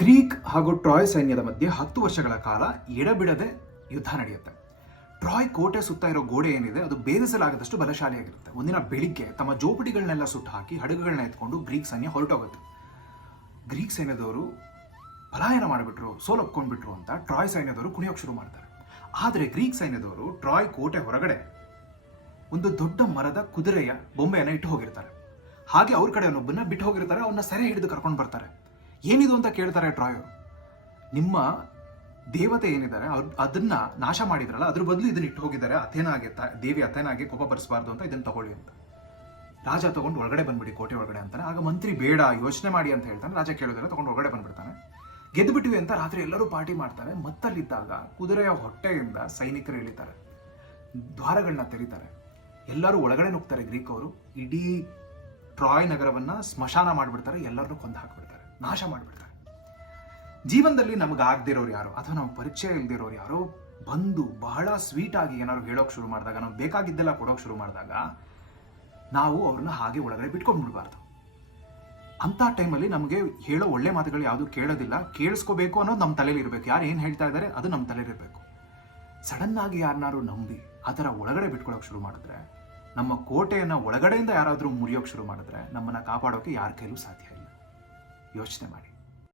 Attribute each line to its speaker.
Speaker 1: Greek ಹಾಗೂ TRAI ಸೈನ್ಯದ ಮಧ್ಯೆ ಹತ್ತು ವರ್ಷಗಳ ಕಾಲ ಎಡಬಿಡದೆ ಯುದ್ಧ ನಡೆಯುತ್ತೆ. ಟ್ರಾಯ್ ಕೋಟೆ ಸುತ್ತ ಇರೋ ಗೋಡೆ ಏನಿದೆ, ಅದು ಭೇದಿಸಲಾಗದಷ್ಟು ಬಲಶಾಲಿಯಾಗಿರುತ್ತೆ. ಒಂದಿನ ಬೆಳಿಗ್ಗೆ ತಮ್ಮ ಜೋಪಡಿಗಳನ್ನೆಲ್ಲ ಸುಟ್ಟು ಹಾಕಿ ಹಡಗುಗಳನ್ನ ಎತ್ಕೊಂಡು ಗ್ರೀಕ್ ಸೈನ್ಯ ಹೊರಟೋಗುತ್ತೆ. ಗ್ರೀಕ್ ಸೈನ್ಯದವರು ಪಲಾಯನ ಮಾಡಿಬಿಟ್ರು ಸೋಲೊಪ್ಕೊಂಡ್ಬಿಟ್ರು ಅಂತ ಟ್ರಾಯ್ ಸೈನ್ಯದವರು ಕುಣಿಯೋಕೆ ಶುರು ಮಾಡ್ತಾರೆ. ಆದರೆ ಗ್ರೀಕ್ ಸೈನ್ಯದವರು ಟ್ರಾಯ್ ಕೋಟೆ ಹೊರಗಡೆ ಒಂದು ದೊಡ್ಡ ಮರದ ಕುದುರೆಯ ಬೊಂಬೆಯನ್ನು ಇಟ್ಟು ಹೋಗಿರ್ತಾರೆ. ಹಾಗೆ ಅವ್ರ ಕಡೆ ಒಬ್ಬನ್ನ ಬಿಟ್ಟು ಹೋಗಿರ್ತಾರೆ ಅವನ್ನ ಸೆರೆ ಹಿಡಿದು ಕರ್ಕೊಂಡು ಬರ್ತಾರೆ. ಏನಿದು ಅಂತ ಕೇಳ್ತಾರೆ ಟ್ರಾಯ್ ನಿಮ್ಮ ದೇವತೆ ಏನಿದ್ದಾರೆ, ಅವ್ರು ಅದನ್ನ ನಾಶ ಮಾಡಿದ್ರಲ್ಲ, ಅದ್ರ ಬದಲು ಇದನ್ನ ಇಟ್ಟು ಹೋಗಿದ್ದಾರೆ ಅಥೇನಾಗೆ ದೇವಿ ಅಥೇನಾಗೆ ಕೋಪ ಬರಿಸಬಾರ್ದು ಅಂತ ಇದನ್ನ ತಗೊಳ್ಳಿ ಅಂತ. ರಾಜ ತಗೊಂಡು ಒಳಗಡೆ ಬಂದ್ಬಿಡಿ, ಕೋಟೆ ಒಳಗಡೆ ಅಂತಾನೆ. ಆಗ ಮಂತ್ರಿ, ಬೇಡ, ಯೋಚನೆ ಮಾಡಿ ಅಂತ ಹೇಳ್ತಾನೆ. ರಾಜ ಕೇಳೋದಿಲ್ಲ ತಗೊಂಡು ಒಳಗಡೆ ಬಂದ್ಬಿಡ್ತಾನೆ. ಗೆದ್ದುಬಿಟ್ಟಿವಿ ಅಂತ ರಾತ್ರಿ ಎಲ್ಲರೂ ಪಾರ್ಟಿ ಮಾಡ್ತಾರೆ. ಮತ್ತಲ್ಲಿದ್ದಾಗ ಕುದುರೆಯ ಹೊಟ್ಟೆಯಿಂದ ಸೈನಿಕರು ಇಳಿತಾರೆ. ದ್ವಾರಗಳನ್ನ ತೆರೀತಾರೆ. ಎಲ್ಲರೂ ಒಳಗಡೆ ನುಗ್ತಾರೆ ಗ್ರೀಕ್ ಅವರು ಇಡೀ ಟ್ರಾಯ್ ನಗರವನ್ನ ಸ್ಮಶಾನ ಮಾಡಿಬಿಡ್ತಾರೆ. ಎಲ್ಲರನ್ನೂ ಕೊಂದು ಹಾಕ್ಬಿಡ್ತಾರೆ. ನಾಶ ಮಾಡಿಬಿಡ್ತಾರೆ. ಜೀವನದಲ್ಲಿ ನಮಗೆ ಆಗದಿರೋರು ಯಾರು? ಅಥವಾ ನಾವು ಪರಿಚಯ ಇಲ್ದಿರೋರು ಯಾರೋ? ಬಂದು ಬಹಳ ಸ್ವೀಟ್ ಆಗಿ ಏನಾದ್ರು ಹೇಳೋಕೆ ಶುರು ಮಾಡಿದಾಗ ನಾವು ಬೇಕಾಗಿದ್ದೆಲ್ಲ ಕೊಡೋಕೆ ಶುರು ಮಾಡಿದಾಗ, ನಾವು ಅವ್ರನ್ನ ಹಾಗೆ ಒಳಗಡೆ ಬಿಟ್ಕೊಂಡ್ಬಿಡ್ಬಾರ್ದು. ಅಂತ ಟೈಮಲ್ಲಿ ನಮಗೆ ಹೇಳೋ ಒಳ್ಳೆ ಮಾತುಗಳು ಯಾವುದು ಕೇಳೋದಿಲ್ಲ. ಕೇಳಿಸ್ಕೋಬೇಕು ಅನ್ನೋದು ನಮ್ಮ ತಲೆಯಲ್ಲಿ ಇರಬೇಕು. ಯಾರು ಏನು ಹೇಳ್ತಾ ಇದ್ದಾರೆ ಅದು ನಮ್ಮ ತಲೆಯಲ್ಲಿ ಇರಬೇಕು. ಸಡನ್ ಆಗಿ ಯಾರನ್ನಾರು ನಂಬಿ ಆ ಥರ ಒಳಗಡೆ ಬಿಟ್ಕೊಳ್ಳೋಕೆ ಶುರು ಮಾಡಿದ್ರೆ, ನಮ್ಮ ಕೋಟೆಯನ್ನು ಒಳಗಡೆಯಿಂದ ಯಾರಾದರೂ ಮುರಿಯೋಕೆ ಶುರು ಮಾಡಿದ್ರೆ, ನಮ್ಮನ್ನು ಕಾಪಾಡೋಕೆ ಯಾರ ಕೈಲೂ ಸಾಧ್ಯ ಇಲ್ಲ ಯೋಚನೆ ಮಾಡಿ